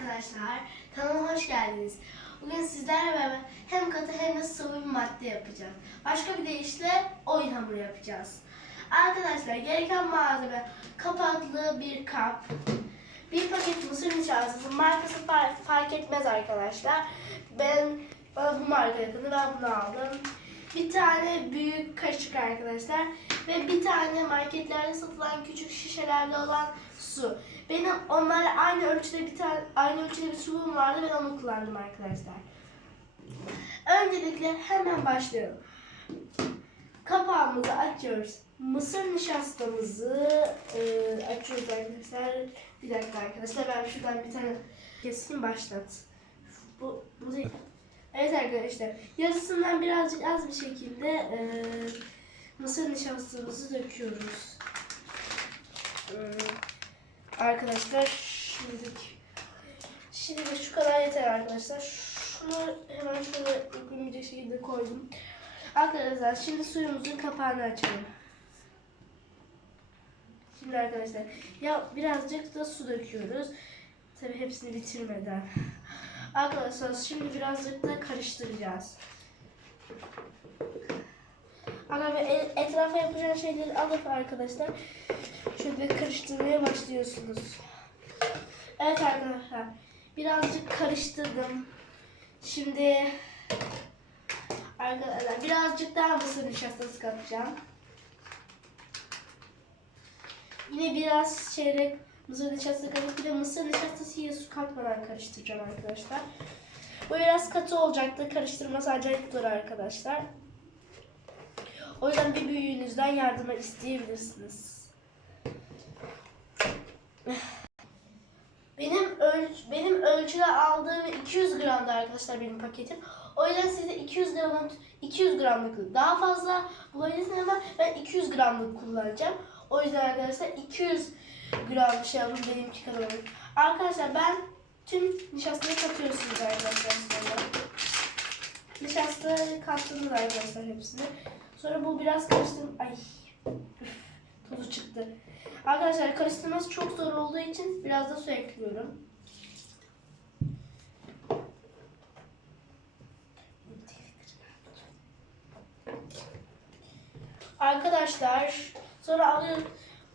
arkadaşlar. Kanalıma hoş geldiniz. Bugün sizlerle beraber hem katı hem de sıvı bir madde yapacağız. Başka bir deyişle oyun hamuru yapacağız. Arkadaşlar gereken malzeme kapaklı bir kap, bir paket mısır nişastası, markası far- fark etmez arkadaşlar. Ben bana bu marka yakını ben bunu aldım. Bir tane büyük kaşık arkadaşlar ve bir tane marketlerde satılan küçük şişelerde olan su. Benim onlarla aynı ölçüde bir tane aynı ölçüde bir suyum vardı ben onu kullandım arkadaşlar. Öncelikle hemen başlıyorum. Kapağımızı açıyoruz. Mısır nişastamızı e, açıyoruz arkadaşlar. Bir dakika arkadaşlar ben şuradan bir tane keseyim başlat. Bu, bu değil. Evet arkadaşlar yarısından birazcık az bir şekilde e, mısır nişastamızı döküyoruz. E, arkadaşlar şimdilik şimdi de şu kadar yeter arkadaşlar. Şunu hemen şöyle uygulayacak şekilde koydum. Arkadaşlar şimdi suyumuzun kapağını açalım. Şimdi arkadaşlar ya birazcık da su döküyoruz. Tabi hepsini bitirmeden. Arkadaşlar şimdi birazcık da karıştıracağız. Ama ve etrafa yapacağın şeyleri alıp arkadaşlar şöyle karıştırmaya başlıyorsunuz. Evet arkadaşlar birazcık karıştırdım. Şimdi arkadaşlar birazcık daha mısır nişastası katacağım. Yine biraz çeyrek mısır nişastası katıp bir de mısır nişastası ile su katmadan karıştıracağım arkadaşlar. Bu biraz katı olacaktı. Karıştırması acayip zor arkadaşlar. O yüzden bir büyüğünüzden yardıma isteyebilirsiniz. Benim ölç benim ölçüde aldığım 200 gramdı arkadaşlar benim paketim. O yüzden size 200 gramlık 200 gramlık daha fazla bulabilirsiniz ama ben 200 gramlık kullanacağım. O yüzden arkadaşlar 200 gram şey alın benimki kadar olur. Arkadaşlar ben tüm nişastayı katıyorsunuz arkadaşlar sonra. Nişasta kattınız arkadaşlar hepsini. Sonra bu biraz karıştırdım. Ay üf, çıktı. Arkadaşlar karıştırması çok zor olduğu için biraz da su ekliyorum. Arkadaşlar sonra alıyoruz.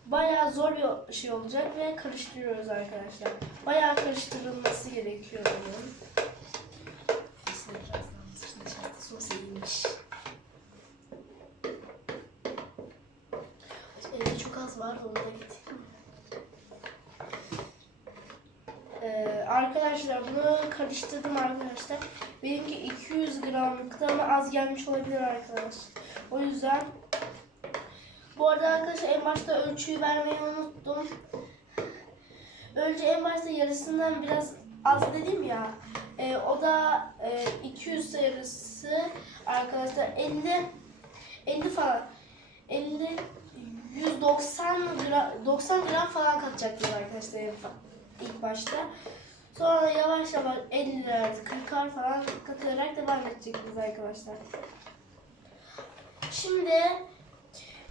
Bayağı zor bir şey olacak ve karıştırıyoruz arkadaşlar. Bayağı karıştırılması gerekiyor bunun. Olsa iyiymiş. Evde çok az var onu da getireyim. Ee, arkadaşlar bunu karıştırdım arkadaşlar. Benimki 200 gramlıktı ama az gelmiş olabilir arkadaşlar. O yüzden bu arada arkadaşlar en başta ölçüyü vermeyi unuttum. Önce en başta yarısından biraz az dedim ya. e, o da e, 200 sayısı arkadaşlar 50 50 falan 50 190 gram 90 gram falan katacaktım arkadaşlar ilk başta. Sonra yavaş yavaş 50'ler, 40'ar falan katarak devam edeceksiniz arkadaşlar. Şimdi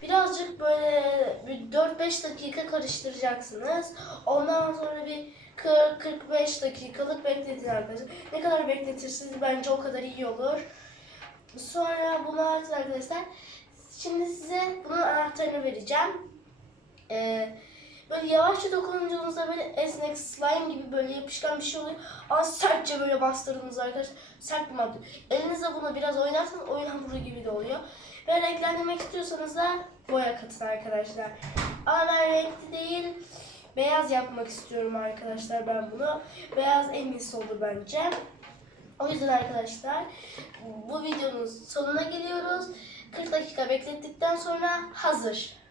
birazcık böyle bir 4-5 dakika karıştıracaksınız. Ondan sonra bir 40-45 dakikalık bekletin arkadaşlar. Ne kadar bekletirsiniz bence o kadar iyi olur. Sonra bunu artık arkadaşlar Şimdi size bunun anahtarını vereceğim. Ee, böyle yavaşça dokununduğunuzda böyle esnek slime gibi böyle yapışkan bir şey oluyor. Ama sertçe böyle bastırdığınızda arkadaşlar sert bir madde. Elinizle bunu biraz oynarsanız oyun hamuru gibi de oluyor. Ve renklendirmek istiyorsanız da boya katın arkadaşlar. Ama ben renkli değil beyaz yapmak istiyorum arkadaşlar ben bunu. Beyaz en iyisi olur bence. O yüzden arkadaşlar bu videonun sonuna geliyoruz. 40 dakika beklettikten sonra hazır.